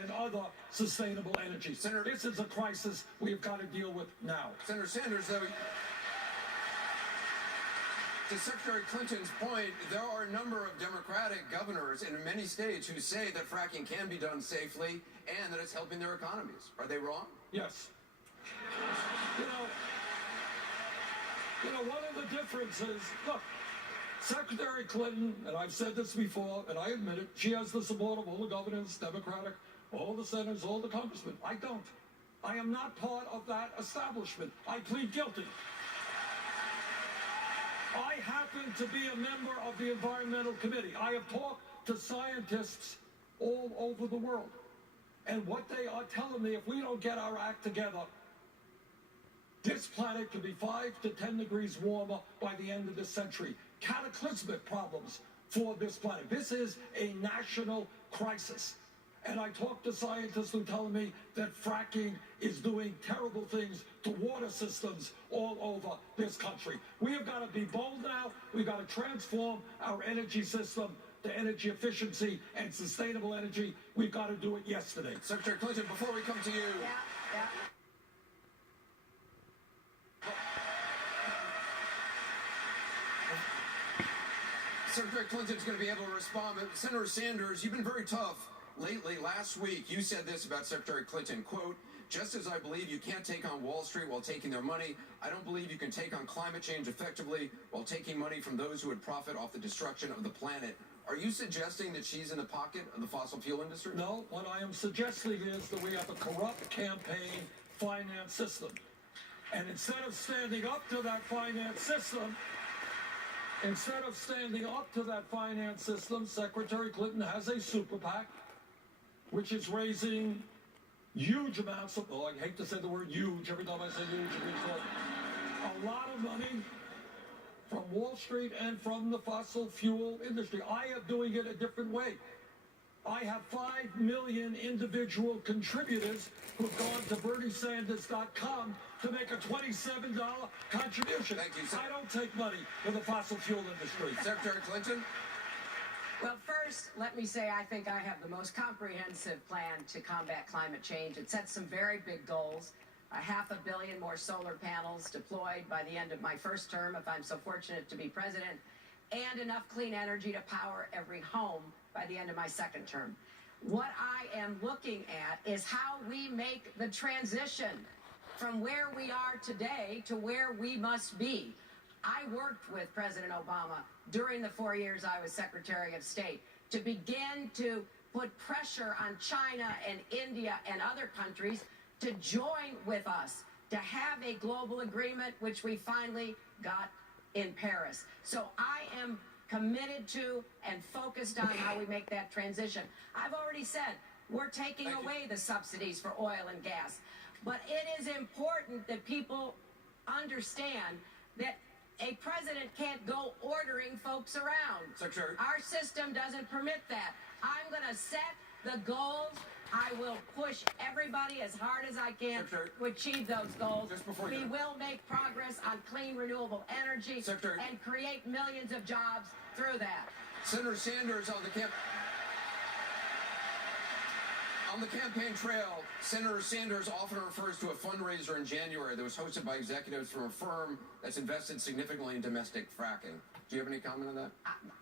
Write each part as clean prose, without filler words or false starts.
and other sustainable energy. Senator, this is a crisis we've got to deal with now. Senator Sanders, though, to Secretary Clinton's point, there are a number of Democratic governors in many states who say that fracking can be done safely and that it's helping their economies. Are they wrong? Yes. You know, one of the differences, look, Secretary Clinton, and I've said this before, and I admit it, she has the support of all the governors, Democratic, all the senators, all the congressmen. I don't. I am not part of that establishment. I plead guilty. I happen to be a member of the Environmental Committee. I have talked to scientists all over the world. And what they are telling me, if we don't get our act together, this planet could be 5 to 10 degrees warmer by the end of this century. Cataclysmic problems for this planet. This is a national crisis. And I talk to scientists who tell me that fracking is doing terrible things to water systems all over this country. We have got to be bold now. We've got to transform our energy system to energy efficiency and sustainable energy. We've got to do it yesterday. Secretary Clinton, before we come to you. Secretary Clinton's going to be able to respond. But Senator Sanders, you've been very tough lately. Last week, you said this about Secretary Clinton, quote, "Just as I believe you can't take on Wall Street while taking their money, I don't believe you can take on climate change effectively while taking money from those who would profit off the destruction of the planet." Are you suggesting that she's in the pocket of the fossil fuel industry? No, what I am suggesting is that we have a corrupt campaign finance system. And instead of standing up to that finance system, Secretary Clinton has a super PAC, which is raising huge amounts of, I hate to say the word huge, every time I say huge, it means a lot of money from Wall Street and from the fossil fuel industry. I am doing it a different way. I have 5 million individual contributors who've gone to BernieSanders.com to make a $27 contribution. Thank you, sir. I don't take money from the fossil fuel industry. Secretary Clinton? Well, first, let me say I think I have the most comprehensive plan to combat climate change. It sets some very big goals. 500 million more solar panels deployed by the end of my first term, if I'm so fortunate to be president, and enough clean energy to power every home by the end of my second term. What I am looking at is how we make the transition from where we are today to where we must be. I worked with President Obama during the 4 years I was Secretary of State to begin to put pressure on China and India and other countries to join with us, to have a global agreement, which we finally got in Paris. So I am committed to and focused on how we make that transition. I've already said we're taking away the subsidies for oil and gas. But it is important that people understand that a president can't go ordering folks around. Secretary. Our system doesn't permit that. I'm going to set the goals. I will push everybody as hard as I can to achieve those goals. We will make progress on clean, renewable energy and create millions of jobs through that. Senator Sanders on the campaign trail, Senator Sanders often refers to a fundraiser in January that was hosted by executives from a firm that's invested significantly in domestic fracking. Do you have any comment on that?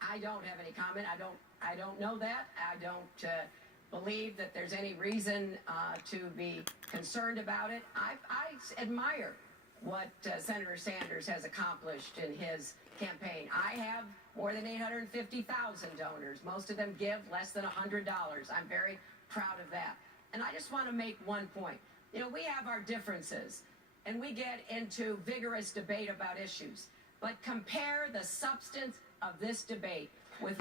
I don't have any comment. I don't know that. I don't believe that there's any reason to be concerned about it. I admire what Senator Sanders has accomplished in his campaign. I have more than 850,000 donors. Most of them give less than $100. I'm very proud of that. And I just want to make one point. You know, we have our differences, and we get into vigorous debate about issues. But compare the substance of this debate with